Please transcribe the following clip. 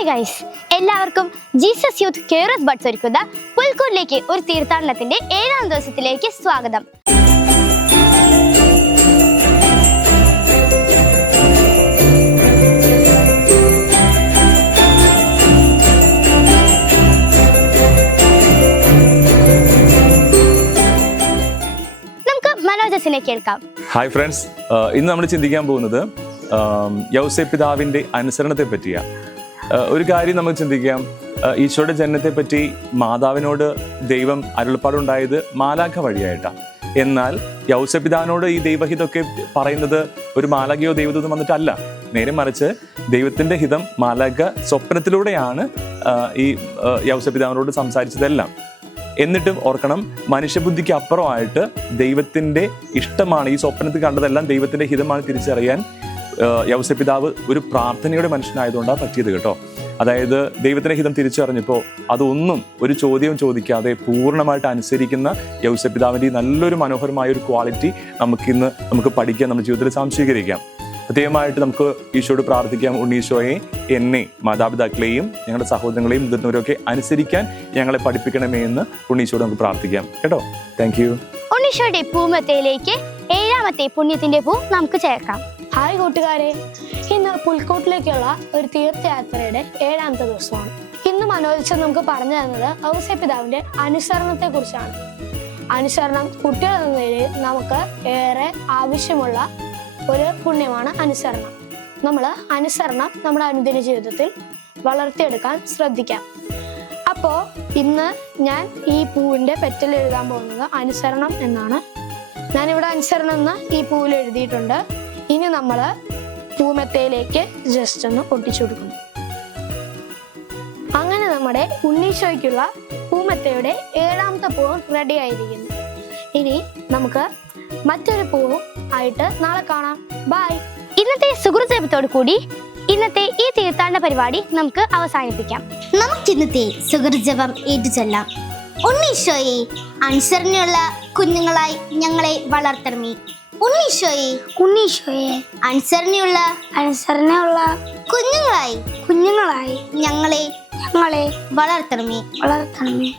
Hi guys, എല്ലാവർക്കും Jesus youth കെയറസ് buds ഒരുക്കുന്ന പുൽക്കൂടിലേക്ക് ഒരു തീർത്ഥാടനത്തിന്റെ 7ാം ദിവസത്തിലേക്ക് സ്വാഗതം. നമുക്ക് മനോജസിനെ കേൾക്കാം. ഹായ് ഫ്രണ്ട്സ്, ഇന്ന് നമ്മൾ ചിന്തിക്കാൻ പോകുന്നത് യൗസേപ്പ് പിതാവിൻ്റെ അനുസരണത്തെ പറ്റിയാണ്. ഒരു കാര്യം നമുക്ക് ചിന്തിക്കാം. ഈശോയുടെ ജനനത്തെ പറ്റി മാതാവിനോട് ദൈവം അരുളപ്പാടുണ്ടായത് മാലാഖ വഴിയായിട്ടാണ്. എന്നാൽ യൗസേപ്പ് പിതാവിനോട് ഈ ദൈവഹിതമൊക്കെ പറയുന്നത് ഒരു മാലാഖയോ ദൈവദൂതം വന്നിട്ടല്ല. നേരെ മറിച്ച് ദൈവത്തിൻ്റെ ഹിതം മാലാഖ സ്വപ്നത്തിലൂടെയാണ് ഈ യൗസേപ്പ് പിതാവിനോട് സംസാരിച്ചതെല്ലാം. എന്നിട്ടും ഓർക്കണം, മനുഷ്യബുദ്ധിക്ക് അപ്പുറമായിട്ട് ദൈവത്തിൻ്റെ ഇഷ്ടമാണ്, ഈ സ്വപ്നത്തിൽ കണ്ടതെല്ലാം ദൈവത്തിൻ്റെ ഹിതമാണ് തിരിച്ചറിയാൻ യൗസേപ്പ് പിതാവ് ഒരു പ്രാർത്ഥനയുടെ മനുഷ്യനായതുകൊണ്ടാണ് പറ്റിയത് കേട്ടോ. അതായത് ദൈവത്തിൻ്റെ ഹിതം തിരിച്ചറിഞ്ഞപ്പോൾ അതൊന്നും ഒരു ചോദ്യവും ചോദിക്കാതെ പൂർണ്ണമായിട്ട് അനുസരിക്കുന്ന യൗസേപ്പ് പിതാവിൻ്റെ നല്ലൊരു മനോഹരമായ ഒരു ക്വാളിറ്റി നമുക്ക് പഠിക്കാൻ, നമ്മുടെ ജീവിതത്തിൽ സംശീകരിക്കാം. പ്രത്യേകമായിട്ട് നമുക്ക് ഈശോയോട് പ്രാർത്ഥിക്കാം, ഉണ്ണീശോയെ എന്നെ, മാതാപിതാക്കളെയും ഞങ്ങളുടെ സഹോദരങ്ങളെയും മുതിർന്നവരൊക്കെ അനുസരിക്കാൻ ഞങ്ങളെ പഠിപ്പിക്കണമേ എന്ന് ഉണ്ണീശോയോട് നമുക്ക് പ്രാർത്ഥിക്കാം കേട്ടോ. Thank you. ഉണ്ണീശോയുടെ പൂമത്തയിലേക്ക് 7ാമത്തെ പുണ്യത്തിന്റെ പൂ നമുക്ക് ചേർക്കാം. ഹായ് കൂട്ടുകാരെ, ഇന്ന് പുൽക്കൂട്ടിലേക്കുള്ള ഒരു തീർത്ഥയാത്രയുടെ 7ാമത്തെ ദിവസമാണ്. ഇന്ന് മനോജ് നമുക്ക് പറഞ്ഞു തന്നത് യൗസേപ്പ് പിതാവിന്റെ അനുസരണത്തെ കുറിച്ചാണ്. അനുസരണം കുട്ടികൾ എന്ന നിലയിൽ നമുക്ക് ഏറെ ആവശ്യമുള്ള ഒരു പുണ്യമാണ് അനുസരണം. അനുസരണം നമ്മുടെ അനുദിന ജീവിതത്തിൽ വളർത്തിയെടുക്കാൻ ശ്രദ്ധിക്കാം. അപ്പോൾ ഇന്ന് ഞാൻ ഈ പൂവിൻ്റെ പെറ്റൽ എഴുതാൻ പോകുന്നത് അനുസരണം എന്നാണ്. ഞാനിവിടെ അനുസരണം എന്ന് ഈ പൂവിൽ എഴുതിയിട്ടുണ്ട്. ഇനി നമ്മൾ പൂമെത്തയിലേക്ക് ജസ്റ്റ് ഒന്ന് ഒട്ടിച്ചു കൊടുക്കുന്നു. അങ്ങനെ നമ്മുടെ ഉണ്ണീശോയ്ക്കുള്ള പൂമെത്തയുടെ 7ാമത്തെ പൂവും റെഡി ആയിരിക്കുന്നു. ഇനി നമുക്ക് മറ്റൊരു പൂവും ആയിട്ട് നാളെ കാണാം. ബൈ. ഇന്നത്തെ സുഹൃത്തുത്തോടു കൂടി ഇന്നത്തെ ഈ തീർത്ഥാടന പരിപാടി നമുക്ക് അവസാനിപ്പിക്കാം. നമുക്കിന്നത്തെ സുഹൃജപം ഏറ്റുചൊല്ലാം. ഉണ്ണീശോയെ, അനുസരണയുള്ള കുഞ്ഞുങ്ങളായി ഞങ്ങളെ വളർത്തണമേ. ഉണ്ണീശോയെ, അനുസരണയുള്ള കുഞ്ഞുങ്ങളായി ഞങ്ങളെ വളർത്തണമേ.